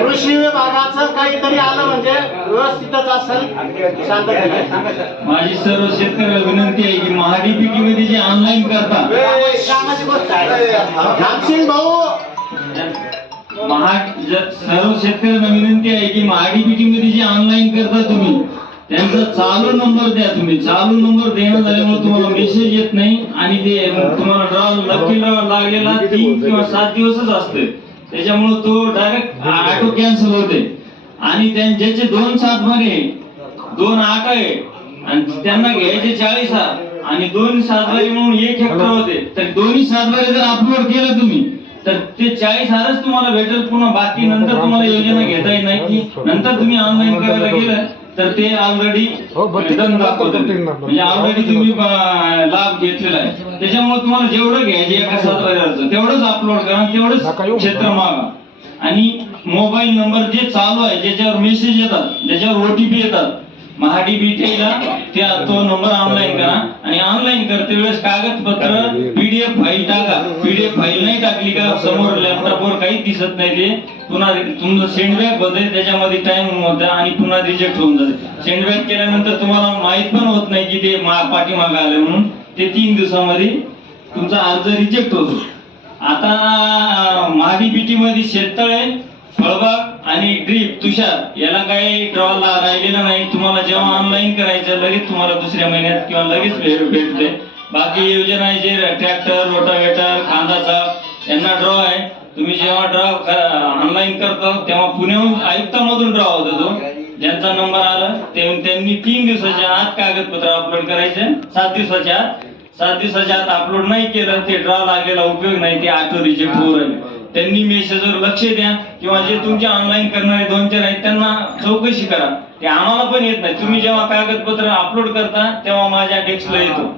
कृषी विभागाचं काहीतरी आलं म्हणजे व्यवस्थितच असेल. माझी सर्व शेतकऱ्याला विनंती आहे की महाडीपीटी मध्ये जे ऑनलाईन करता. कामाची गोष्ट आहे. भाऊ? महा सर्व शेतकऱ्यांना विनंती आहे की महाडीपीटी मध्ये जे ऑनलाईन करता तुम्ही त्यांचा चालू नंबर द्या तुम्ही. चालू नंबर देणं झाल्यामुळे तुम्हाला मेसेज येत नाही आणि ते तुम्हाला ड्रॉ नक्की ड्रॉ लागलेला तीन किंवा सात दिवसच असते त्याच्यामुळे तो डायरेक्ट ऑटो कॅन्सल होते आणि ज्याचे दोन सात मध्ये दोन आठ आहे आणि त्यांना घ्यायचे चाळीस आणि दोन सातबारी म्हणून एक हेक्टर होते. तर दोन्ही सातबारी जर अपलोड केलं तुम्ही तर ते चाळीस हारच तुम्हाला भेटेल पुन्हा बाकी नंतर तुम्हाला योजना घेता येत नाही. की नंतर तुम्ही ऑनलाईन करायला गेलं तर ते ऑलरेडी दाखवते म्हणजे ऑलरेडी तुम्ही अं, लाभ घेतलेला आहे. त्याच्यामुळे तुम्हाला जेवढं घ्यायचे एका सातबाऱ्याचं तेवढंच अपलोड करा तेवढंच क्षेत्र मागा. आणि मोबाईल नंबर जे चालू आहे ज्याच्यावर मेसेज येतात ज्याच्यावर ओटीपी येतात महाडीबीटीला त्या तो नंबर ऑनलाईन करा. आणि ऑनलाईन करते वेळेस कागदपत्र पीडीएफ फाईल टाका. पीडीएफ फाईल नाही टाकली का समोर लॅपटॉपवर काहीच दिसत नाही ते. पुन्हा तुमचं सेंडबॅक होते त्याच्यामध्ये टाइम होता आणि पुन्हा रिजेक्ट होऊन जाते. सेंडबॅक केल्यानंतर तुम्हाला माहीत पण होत नाही की ते पाठीमागे पाठीमागं आलं म्हणून. ते तीन दिवसामध्ये तुमचा अर्ज रिजेक्ट होतो. आता महाडी बीटी मध्ये शेततळे फळबाग आणि ड्रीप तुषार याला काही ड्रॉ राहिलेला नाही. तुम्हाला जेव्हा ऑनलाईन करायचं लगेच तुम्हाला दुसऱ्या महिन्यात किंवा लगेच भेटते. बाकी योजना आहे जे ट्रॅक्टर रोटावेटर कांदाचा यांना ड्रॉ आहे. तुम्ही जेव्हा ड्रॉ ऑनलाईन करतो तेव्हा पुण्याहून आयुक्तामधून ड्रॉ होतो तो. ज्यांचा नंबर आला ते त्यांनी तीन दिवसाच्या आत कागदपत्र अपलोड करायचे. सात दिवसाच्या आत. सात दिवसाच्या आत अपलोड नाही केलं ते ड्रॉ लागलेला उपयोग नाही ते ऑटो रिजेक्ट होऊ राहिले. त्यांनी मेसेजवर लक्ष द्या किंवा जे तुमचे ऑनलाईन करणारे दोन चार आहेत त्यांना चौकशी करा. ते आम्हाला पण येत नाही. तुम्ही जेव्हा कागदपत्र अपलोड करता तेव्हा माझ्या डेस्कला येतो.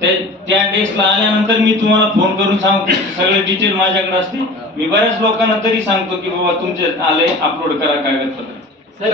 त्या डेस्कला आल्यानंतर मी तुम्हाला फोन करून सांगतो. सगळे डिटेल माझ्याकडे असते मी बऱ्याच लोकांना तरी सांगतो की बाबा तुमचे आले अपलोड करा कागदपत्र.